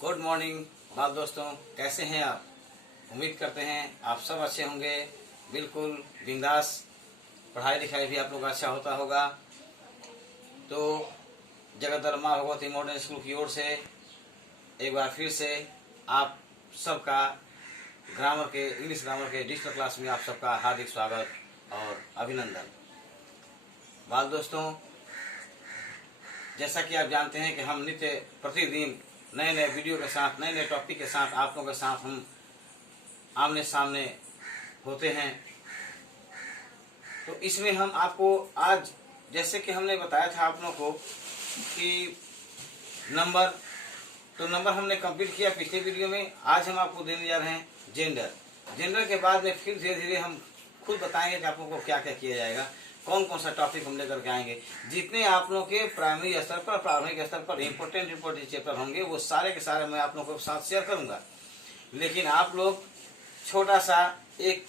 Good morning बाल दोस्तों, कैसे हैं आप। उम्मीद करते हैं आप सब अच्छे होंगे, बिल्कुल बिंदास। पढ़ाई लिखाई भी आप लोग अच्छा होता होगा। तो जगदलमा भगवती मॉडर्न स्कूल की ओर से एक बार फिर से आप सबका इंग्लिश ग्रामर के डिजिटल क्लास में आप सबका हार्दिक स्वागत और अभिनंदन। बाल दोस्तों, जैसा कि आप जानते हैं कि हम नित्य प्रतिदिन नए नए वीडियो के साथ, नए नए टॉपिक के साथ आप लोगों के साथ हम आमने सामने होते हैं। तो इसमें हम आपको आज, जैसे कि हमने बताया था आप लोगों को कि नंबर हमने कंप्लीट किया पिछले वीडियो में। आज हम आपको देने जा रहे हैं जेंडर के बाद में फिर धीरे धीरे हम खुद बताएंगे कि आप लोगों को क्या क्या किया जाएगा, कौन कौन सा टॉपिक हम लेकर के आएंगे। जितने आप लोगों के प्राइमरी स्तर पर, प्रारंभिक स्तर पर इम्पोर्टेंट चैप्टर होंगे वो सारे के सारे मैं आप लोगों के साथ शेयर करूंगा। लेकिन आप लोग छोटा सा एक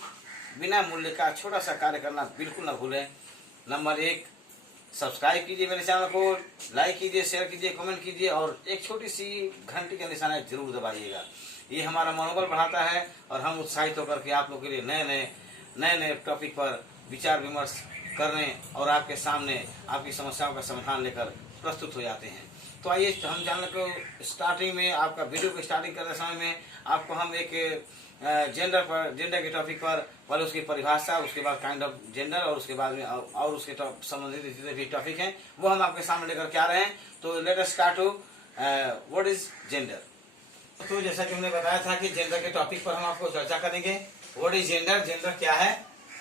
बिना मूल्य का छोटा सा कार्य करना बिल्कुल ना भूलें। नंबर 1, सब्सक्राइब कीजिए मेरे चैनल को, लाइक कीजिए, शेयर कीजिए, कमेंट कीजिए और एक छोटी सी घंटी का निशान जरूर दबाइएगा। ये हमारा मनोबल बढ़ाता है और हम उत्साहित होकर के आप लोगों के लिए नए नए टॉपिक पर विचार विमर्श करने और आपके सामने आपकी समस्याओं का समाधान लेकर प्रस्तुत हो जाते हैं। तो आइए हम जानने को स्टार्टिंग में, आपका वीडियो को स्टार्टिंग करते समय में आपको हम एक जेंडर के टॉपिक पर पहले उसकी परिभाषा, उसके बाद काइंड ऑफ जेंडर और उसके बाद में और उसके संबंधित जितने भी टॉपिक हैं वो हम आपके सामने लेकर के आ रहे हैं। तो let us start to what is gender. तो जैसा कि हमने बताया था कि जेंडर के टॉपिक पर हम आपको चर्चा करेंगे। व्हाट इज जेंडर क्या है।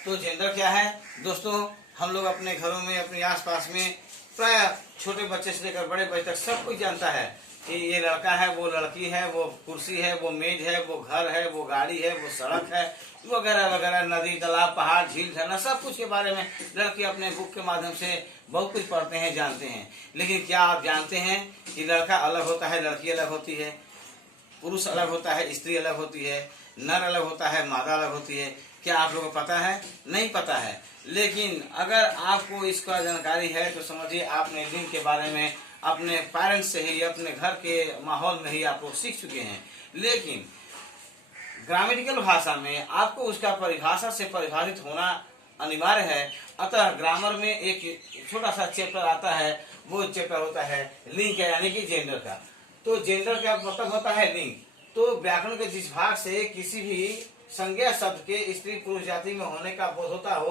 तो जेंडर क्या है दोस्तों, हम लोग अपने घरों में, अपने आसपास में प्राय छोटे बच्चे से लेकर बड़े बच्चे तक सब कुछ जानता है कि ये लड़का है, वो लड़की है, वो कुर्सी है, वो मेज है, वो घर है, वो गाड़ी है, वो सड़क है, वगैरह वगैरह, नदी, तालाब, पहाड़, झील, झरना, सब कुछ के बारे में लड़के अपने बुक के माध्यम से बहुत कुछ पढ़ते हैं, जानते हैं। लेकिन क्या आप जानते हैं कि लड़का अलग होता है, लड़की अलग होती है, पुरुष अलग होता है, स्त्री अलग होती है, नर अलग होता है, मादा अलग होती है। क्या आप लोगों को पता है? नहीं पता है। लेकिन अगर आपको इसका जानकारी है तो समझिए आपने लिंग के बारे में अपने पेरेंट्स से ही, अपने घर के माहौल में ही आप लोग सीख चुके हैं। लेकिन ग्रामेटिकल भाषा में आपको उसका परिभाषा से परिभाषित होना अनिवार्य है। अतः ग्रामर में एक छोटा सा चैप्टर आता है, वो चैप्टर होता है लिंग का, यानी कि जेंडर का। तो जेंडर का मतलब होता है लिंग। तो व्याकरण के जिस भाग से किसी भी संज्ञा शब्द के स्त्री पुरुष जाति में होने का बोध होता हो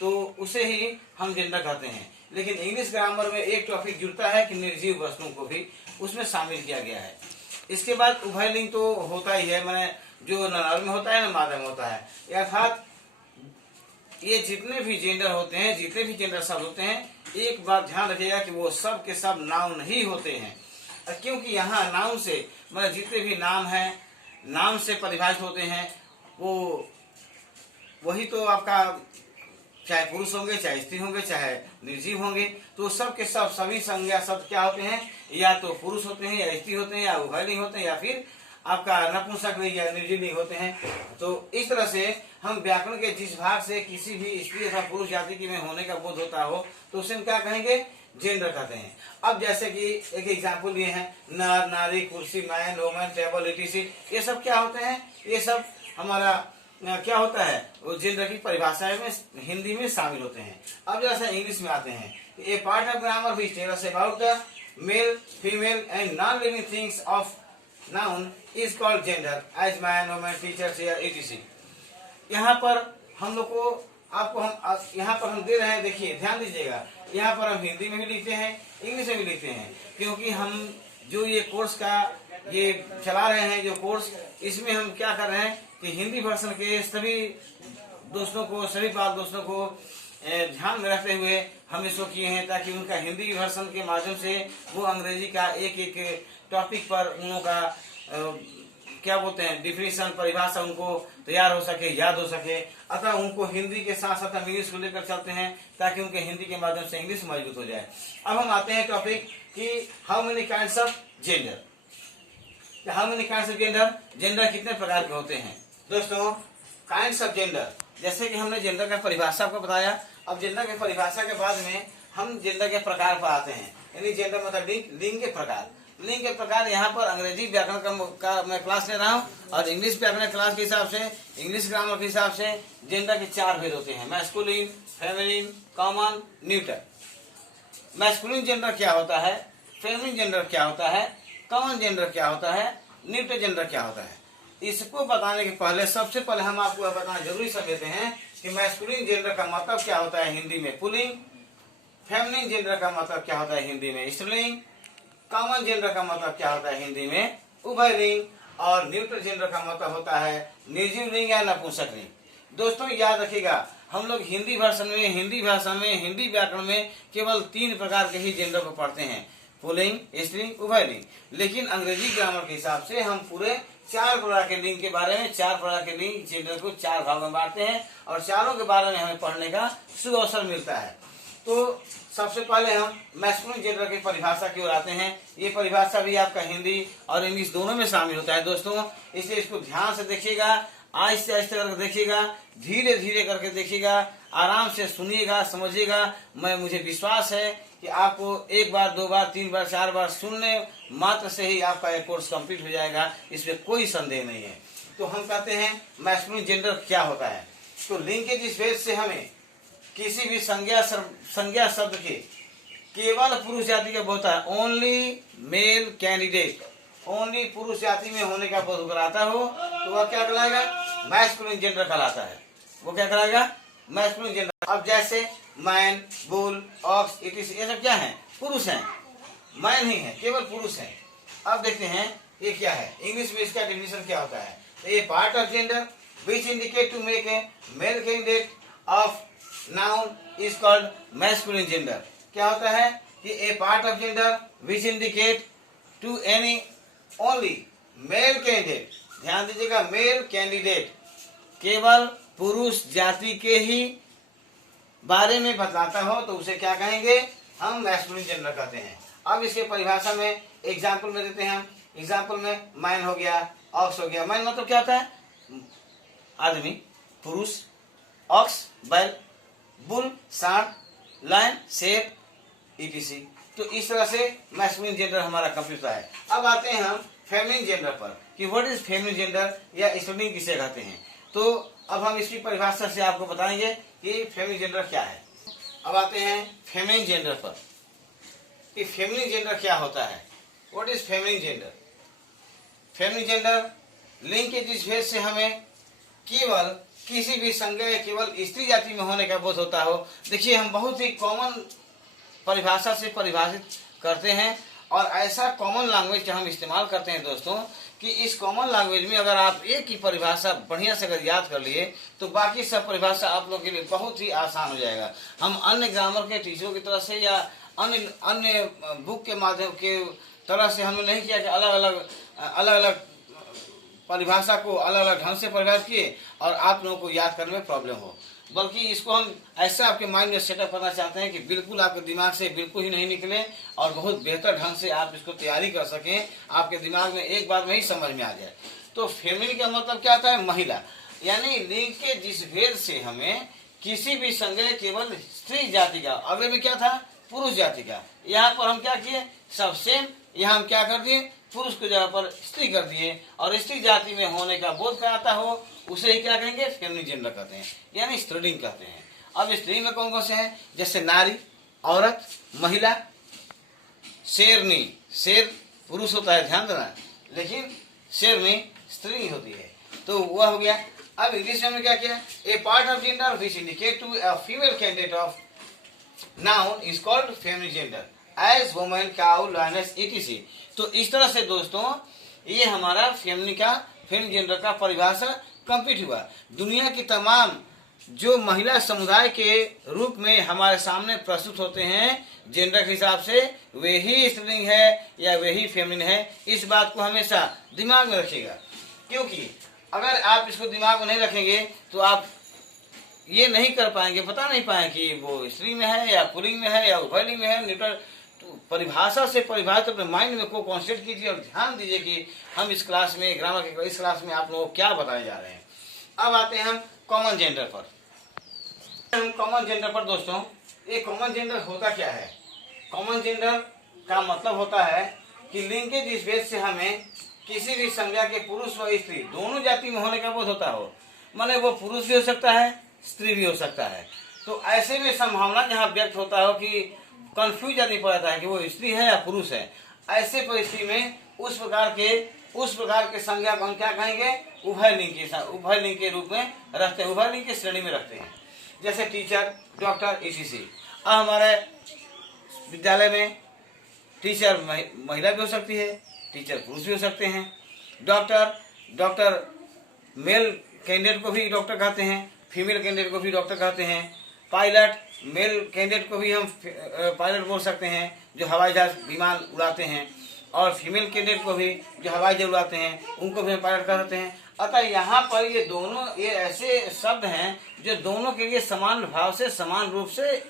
तो उसे ही हम जेंडर कहते हैं। लेकिन इंग्लिश ग्रामर में एक टॉपिक जुड़ता है कि निर्जीव वस्तुओं को भी उसमें शामिल किया गया है। इसके बाद उभय लिंग तो होता ही है, मैंने जो नर में होता है ना मादा में होता है। अर्थात ये जितने भी जेंडर होते हैं, जितने भी जेंडर शब्द होते हैं, एक बात ध्यान रखिएगा कि वो सब के सब नाउन ही होते हैं। क्योंकि यहाँ नाउन से मतलब जितने भी नाम हैं, नाम से परिभाषित होते हैं, वो वही तो आपका चाहे पुरुष होंगे, चाहे स्त्री होंगे, चाहे निर्जीव होंगे, तो सब के सब सभी संज्ञा शब्द क्या होते हैं, या तो पुरुष होते हैं, या स्त्री होते हैं, या उभयलिंग होते हैं, या फिर आपका नपुंसक लिंग या निर्जीव लिंग होते हैं। तो इस तरह से हम व्याकरण के जिस भाग से किसी भी स्त्री अथवा पुरुष जाति की में होने का बोध होता हो तो उसे हम क्या कहेंगे, जेंडर कहते हैं। अब जैसे कि एक एग्जाम्पल ये है, नर, नारी, कुर्सी, मैन, वोमन, टेबल, इटीसी, ये सब क्या होते हैं, ये सब हमारा क्या होता है, वो जेंडर की परिभाषा में हिंदी में शामिल होते हैं। अब जैसे इंग्लिश में आते हैं, a part of grammar which tells us about the male, female and non living things of noun is called gender as man, woman, teacher, share, etc. यहाँ पर हम लोग को आपको हम यहाँ पर हम दे रहे हैं, देखिए ध्यान दीजिएगा, यहाँ पर हम हिंदी में भी लिखते हैं, इंग्लिश में भी लिखते हैं। क्योंकि हम जो ये कोर्स का ये चला रहे हैं, जो कोर्स, इसमें हम क्या कर रहे हैं कि हिंदी वर्षन के सभी दोस्तों को, सभी बाल दोस्तों को ध्यान में रखते हुए हम इसको किए हैं, ताकि उनका हिंदी वर्षन के माध्यम से वो अंग्रेजी का एक एक टॉपिक पर उनका क्या बोलते हैं डिफिनेशन, परिभाषा उनको तैयार हो सके, याद हो सके। अतः उनको हिंदी के साथ साथ हम इंग्लिश को लेकर चलते हैं ताकि उनके हिंदी के माध्यम से इंग्लिश मजबूत हो जाए। अब हम आते हैं टॉपिक कि how many kinds of gender. How many kinds of gender, gender कितने प्रकार के होते हैं दोस्तों। काइंड्स ऑफ जेंडर, जैसे कि हमने जेंडर का परिभाषा आपको बताया। अब जेंडर के परिभाषा के बाद में हम जेंडर के प्रकार पर आते हैं, यानी जेंडर मतलब लिंग के प्रकार। लिंग के प्रकार यहाँ पर अंग्रेजी व्याकरण का मैं क्लास ले रहा हूँ, और इंग्लिश व्याकरण क्लास के हिसाब से, इंग्लिश ग्रामर के हिसाब से जेंडर के 4 भेद होते हैं, masculine, feminine, common, neutral. Masculine gender क्या होता है, फेमिनिन जेंडर क्या होता है, कॉमन जेंडर क्या होता है, न्यूट्रल जेंडर क्या होता है, इसको बताने के पहले सबसे पहले हम आपको बताना जरूरी समझते हैं कि मैस्कुलिन जेंडर का मतलब क्या होता है हिंदी में पुल्लिंग, फेमिनिन जेंडर का मतलब क्या होता है हिंदी में स्त्रीलिंग, कॉमन जेंडर का मतलब क्या होता है हिंदी में उभयलिंग, और न्यूट्रल जेंडर का मतलब होता है निर्जीव लिंग या नपुंसक लिंग। दोस्तों याद रखिएगा, हम लोग हिंदी भाषा में, हिंदी व्याकरण में केवल 3 प्रकार के ही जेंडर को पढ़ते हैं, पुल्लिंग, स्त्रीलिंग, उभयलिंग। लेकिन अंग्रेजी ग्रामर के हिसाब से हम पूरे 4 प्रकार के लिंग के बारे में, 4 प्रकार के लिंग जेंडर को 4 भाग में बांटते हैं, और चारों के बारे में हमें पढ़ने का सुअवसर मिलता है। तो सबसे पहले हम मैस्कुलिन जेंडर की परिभाषा की ओर आते हैं। ये परिभाषा भी आपका हिंदी और इंग्लिश दोनों में शामिल होता है दोस्तों, इसलिए इसको ध्यान से देखिएगा, आहिस्ते आहिस्ते करके देखिएगा, धीरे धीरे करके देखिएगा, आराम से सुनिएगा, समझिएगा। मुझे विश्वास है कि आपको 1 बार, 2 बार, 3 बार, 4 बार सुनने मात्र से ही आपका ये कोर्स कंप्लीट हो जाएगा, इसमें कोई संदेह नहीं है। तो हम कहते हैं मैस्कुलिन जेंडर क्या होता है। तो लिंग के जिस भेद से हमें किसी भी संज्ञा शब्द के केवल पुरुष जाति का होता है, ओनली मेल कैंडिडेट, ओनली पुरुष जाति में होने का बोध कराता हो तो वह क्या कहलाएगा, मैस्कुलिन जेंडर कहलाता है। वो क्या कहलाएगा, मैस्कुलिन जेंडर। अब जैसे मैन, बुल, ऑक्स, इटिस, ये सब क्या है, पुरुष हैं, मैन ही है, केवल पुरुष है। अब देखते हैं ये क्या है, इंग्लिश में इसका डेफिनेशन क्या होता है। तो ये part of gender which indicate to make a male candidate of noun is called masculine gender. क्या होता है कि a part of gender which indicate to any only male candidate, ध्यान दीजिएगा, मेल कैंडिडेट केवल पुरुष जाति के ही बारे में बतलाता हो तो उसे क्या कहेंगे, हम मैस्कुलिन जेंडर कहते हैं। अब इसके परिभाषा में एग्जाम्पल में देते हैं हम। एग्जाम्पल में मैन हो गया, ऑक्स हो गया। मैन मतलब क्या होता है, आदमी, पुरुष, ऑक्स बैल, बुल सांड, लायन शेर, ईटीसी। तो इस तरह से मैस्कुलिन जेंडर हमारा कंप्लीट होता है। अब आते हैं हम फेमिनिन जेंडर पर कि व्हाट इज फेमिनिन जेंडर या स्त्रीलिंग किसे कहते हैं। तो अब हम इसकी परिभाषा से आपको बताएंगे कि फेमिनिन जेंडर क्या है। अब आते हैं फेमिनिन जेंडर पर कि फेमिनिन जेंडर क्या होता है, what is feminine gender. Feminine gender लिंग के जिस भेद से हमें केवल किसी भी संज्ञा केवल स्त्री जाति में होने का बोध होता हो। देखिए हम बहुत ही कॉमन परिभाषा से परिभाषित करते हैं, और ऐसा कॉमन लैंग्वेज हम इस्तेमाल करते हैं दोस्तों कि इस कॉमन लैंग्वेज में अगर आप एक ही परिभाषा बढ़िया से अगर याद कर लिए तो बाकी सब परिभाषा आप लोगों के लिए बहुत ही आसान हो जाएगा। हम अन्य ग्रामर के टीचरों की तरफ से या अन्य बुक के माध्यम के तरह से हमने नहीं किया कि अलग अलग परिभाषा को अलग अलग ढंग से परिभाषित किए और आप लोगों को याद करने में प्रॉब्लम हो, बल्कि इसको हम ऐसा आपके माइंड में सेटअप करना चाहते हैं कि बिल्कुल आपके दिमाग से बिल्कुल ही नहीं निकले और बहुत बेहतर ढंग से आप इसको तैयारी कर सकें, आपके दिमाग में एक बार में ही समझ में आ जाए। तो फेमिनिन का मतलब क्या होता है, महिला, यानी लिंग के जिस भेद से हमें किसी भी संज्ञा केवल स्त्री जाति का, अगर में क्या था पुरुष जाति का, यहाँ पर हम क्या किए, सब सेम, यहाँ हम क्या कर दिए, पुरुष की जगह पर स्त्री कर दिए, और स्त्री जाति में होने का बोध कराता हो उसे ही क्या कहेंगे, फेमिनिन जेंडर कहते हैं, यानी स्त्रीलिंग कहते हैं। अब स्त्रीलिंग में कौन कौन से हैं, जैसे नारी, औरत, महिला, शेरनी, शेर पुरुष होता है ध्यान देना, लेकिन शेरनी स्त्री होती है, तो वह हो गया। अब इंग्लिश में हमने क्या किया, a part of gender which indicate to a female candidate of noun is called feminine gender as woman, cow, lioness, etc। तो इस तरह से दोस्तों ये हमारा फेमिनिन जेंडर का परिभाषा कंप्लीट हुआ। दुनिया की तमाम जो महिला समुदाय के रूप में हमारे सामने प्रस्तुत होते हैं जेंडर के हिसाब से, वे ही स्त्रीलिंग है या वे ही फेमिनिन है, इस बात को हमेशा दिमाग में रखिएगा, क्योंकि अगर आप इसको दिमाग में नहीं रखेंगे तो आप ये नहीं कर पाएंगे, बता नहीं पाएंगे कि वो स्त्री में है या पुल्लिंग में है या उभयलिंग में है, न्यूट्रल। तो परिभाषा से परिभाषित अपने माइंड में को कॉन्सेंट्रेट कीजिए और ध्यान दीजिए कि हम इस क्लास में, ग्रामर की इस क्लास में आप लोगों को क्या बताने जा रहे हैं। अब आते हैं हम कॉमन जेंडर पर। कॉमन जेंडर पर दोस्तों, ये कॉमन जेंडर होता क्या है। कॉमन जेंडर का मतलब होता है कि लिंकेज स्पेस से हमें किसी भी संज्ञा के पुरुष व स्त्री दोनों जाति में होने का बोध होता हो, माने वो पुरुष भी हो सकता है, स्त्री भी हो सकता है। तो ऐसे में संभावना जहाँ व्यक्त होता हो कि कंफ्यूज आदमी पड़ जाता है कि वो स्त्री है या पुरुष है, ऐसे परिस्थिति में उस प्रकार के संज्ञा को हम क्या कहेंगे, उभयलिंग के रूप में रखते हैं, उभयलिंग की श्रेणी में रखते हैं। जैसे टीचर, डॉक्टर, etc। अब हमारे विद्यालय में टीचर महिला भी हो सकती है, टीचर पुरुष भी हो सकते हैं। डॉक्टर मेल कैंडिडेट को भी डॉक्टर कहते हैं, फीमेल कैंडिडेट को भी डॉक्टर कहते हैं। पायलट, मेल कैंडिडेट को भी हम पायलट बोल सकते हैं जो हवाई जहाज विमान उड़ाते हैं, और फीमेल कैंडिडेट को भी जो हवाई जहाज उड़ाते हैं उनको भी हम पायलट कहते हैं। अतः यहाँ पर ये ऐसे शब्द हैं जो दोनों के लिए समान भाव से, समान रूप से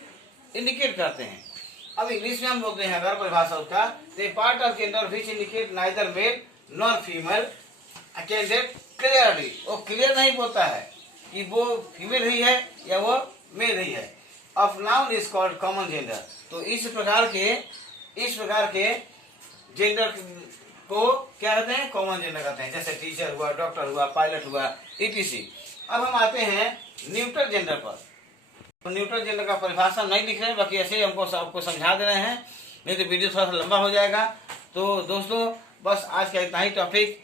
इंडिकेट करते हैं। अब इंग्लिश में हम बोलते हैं अगर परिभाषा उसका, तो part of gender which indicate neither male nor female candidate clearly, वो क्लियर नहीं बोलता है कि वो फीमेल ही है या वो मेल ही है। Of noun is called common gender. तो इस प्रकार के जेंडर को क्या कहते हैं, कॉमन जेंडर कहते हैं। जैसे टीचर हुआ, डॉक्टर हुआ, पायलट हुआ, etc। अब हम आते हैं न्यूट्रल जेंडर पर। तो न्यूट्रल जेंडर का परिभाषा नहीं लिख रहे हैं, बाकी ऐसे ही आपको समझा दे रहे हैं, नहीं तो वीडियो थोड़ा सा लंबा हो जाएगा। तो दोस्तों बस आज का इतना ही टॉपिक,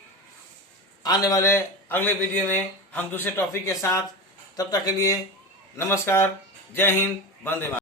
आने वाले अगले वीडियो में हम दूसरे टॉपिक के साथ, तब तक के लिए नमस्कार, जय हिंद, वंदे मातरम।